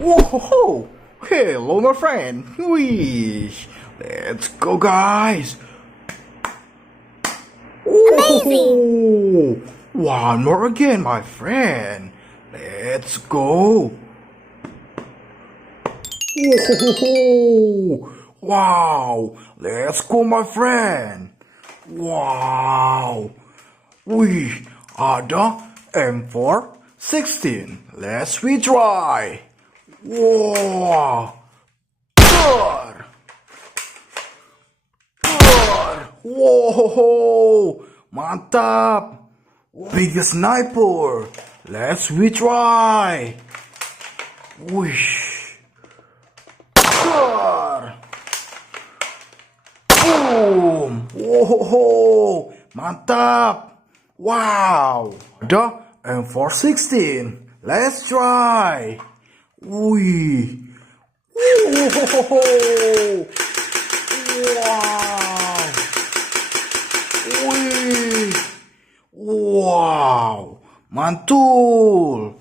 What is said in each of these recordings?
Whoa! Hello, my friend. Whee! Let's go, guys. Amazing! One more again, my friend. Let's go. Whoa! Wow! Let's go, my friend. Wow! We ada M16. Let's retry. Wow! Good! Good! Whoa! Mantap! Big sniper. Let's retry. Wish. Good! Boom! Whoa! Mantap! Wow! The M416. Let's try. Wee! Whoa! Wow! Wee! Wow! Mantul!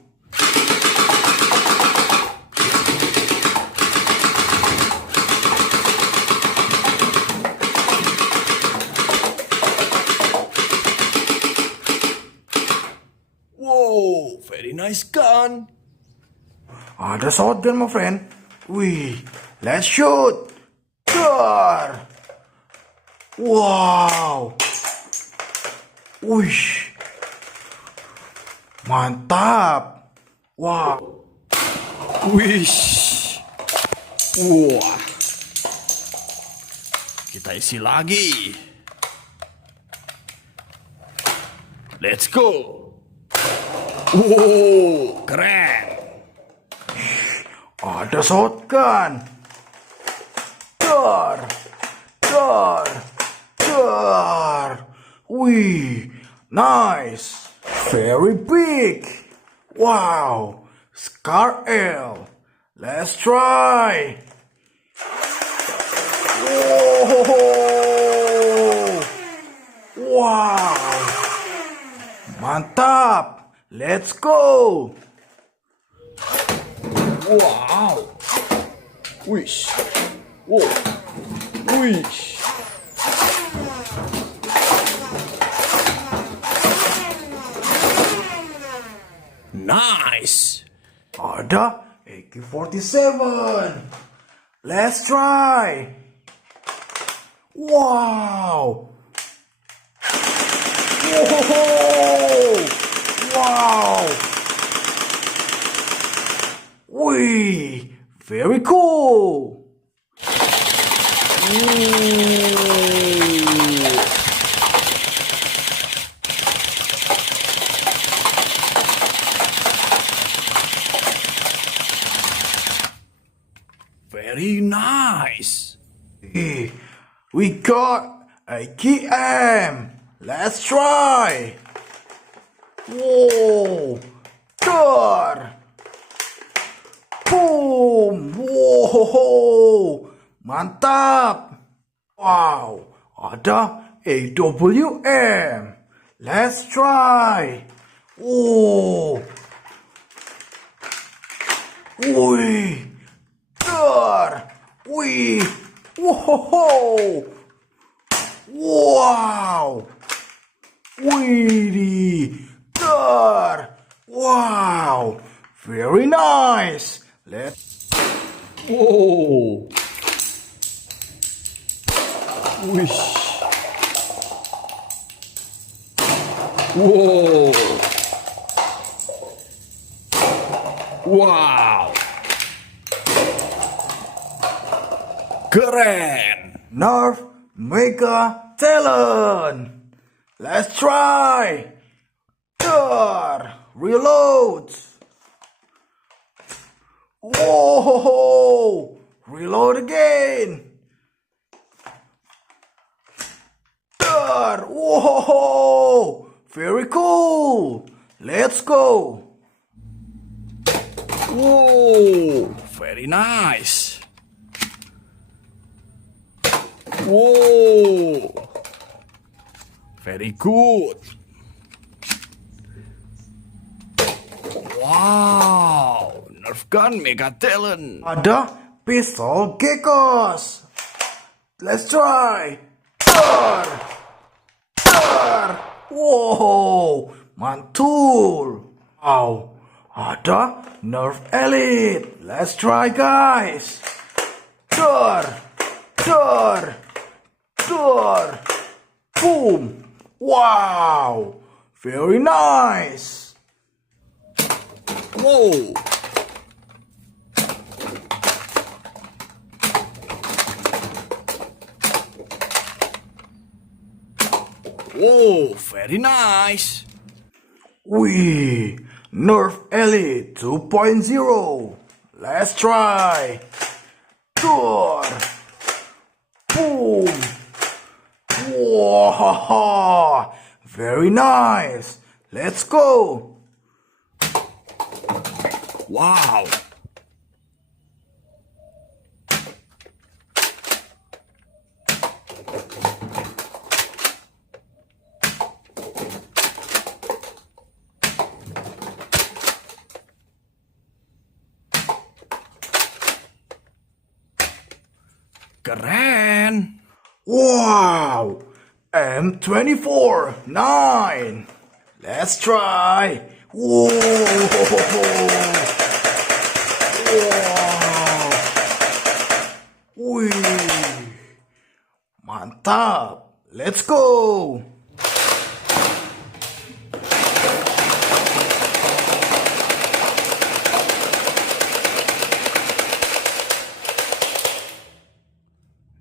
Whoa, very nice gun. Ada shotgun, my friend. Wih, let's shoot. Good. Wow. Wih. Mantap. Wow. Wish. Wah. Kita isi lagi. Let's go. Wow, keren. Ada shotgun. Dar. Dar. Dar. Wih, nice. Very big. Wow. Scar L. Let's try. Whoa. Wow. Mantap. Let's go. Wow. Wish. Whoa. Wish. Nice. Ada AK47. Let's try. Wow. Whoa. Wow. Wee. Very cool. Very nice. Hey, we got a KM. Let's try. Whoa. Good. Boom. Whoa. Mantap. Wow. Ada AWM. Let's try. Whoa. Wee. Good. Wee. Whoa. Wow. Wee. Good. Wow. Very nice. Let's. Whoa. Wish. Whoa. Wow. Keren. NERF Mega Talent. Let's try. Good. Reload. Whoa. Reload again. Good. Whoa. Very cool. Let's go. Whoa. Very nice. Whoa. Very good. Wow. Nerf gun mega talent. Ada pistol geckos. Let's try. Dar. Dar. Wow, mantul. Wow, ada Nerf Elite. Let's try, guys. Dar. Dar. Dar. Boom. Wow, very nice. Whoa. Whoa, very nice. Nerf Elite 2.0. Let's try. Good. Boom. Wow. Very nice. Let's go. Wow. Keren. Wow. M24 9. Let's try. Whoa. Wow. Wih. Mantap. Let's go.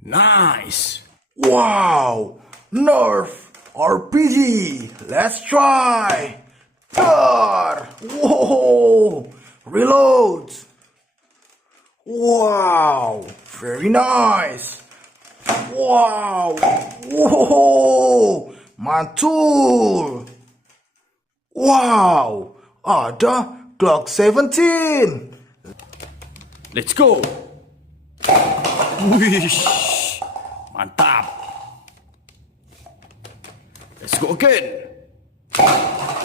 Nice. Wow. Nerf RPG. Let's try. Dar. Whoa. Reload. Wow. Very nice. Wow. Whoa. Mantul. Wow. Ada Glock 17. Let's go. Wish. Mantap. Let's go again.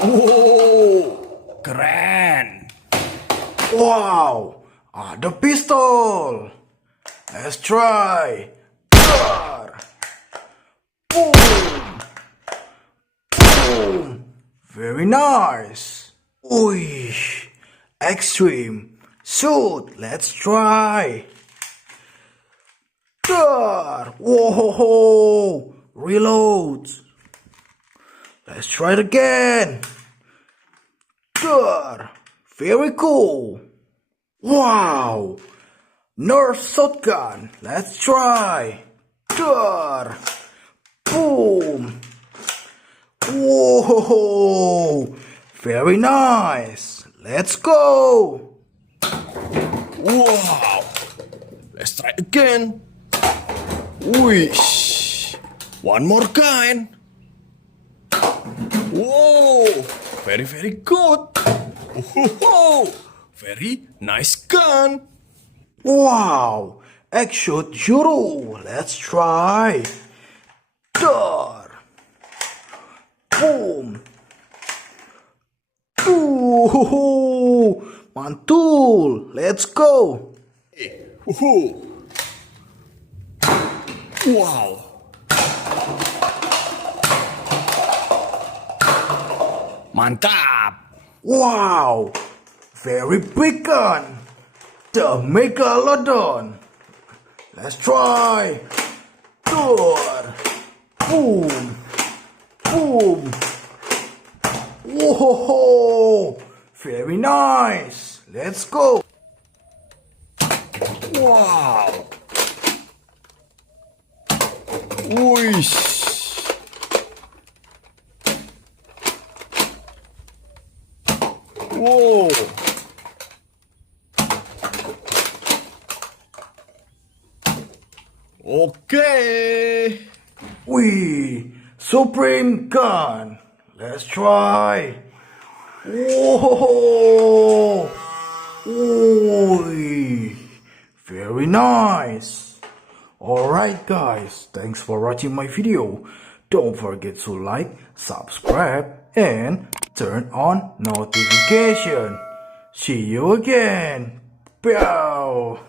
Wow. Keren. Wow. Ada pistol. Let's try. Dar. Boom. Boom. Very nice. Uish. Extreme. Shoot. Let's try. Dar. Whoa. Reload. Let's try it again. Dar. Very cool. Wow. Nerf shotgun. Let's try. Dar. Boom. Whoa. Very nice. Let's go. Wow. Let's try again. Wish. One more kind. Whoa. Very, very good. Oh, very nice gun. Wow. Action Juru. Let's try. Dar. Boom. Ooh. Mantul. Let's go. Wow. Mantap. Wow. Very big gun. The Megalodon. Let's try. Good. Boom. Boom. Whoa. Very nice. Let's go. Wow. Wish. Whoa. Okay. Supreme gun. Let's try. Whoa. Ooh. Very nice. Alright guys, thanks for watching my video. Don't forget to like, subscribe, and turn on notification. See you again. Bye.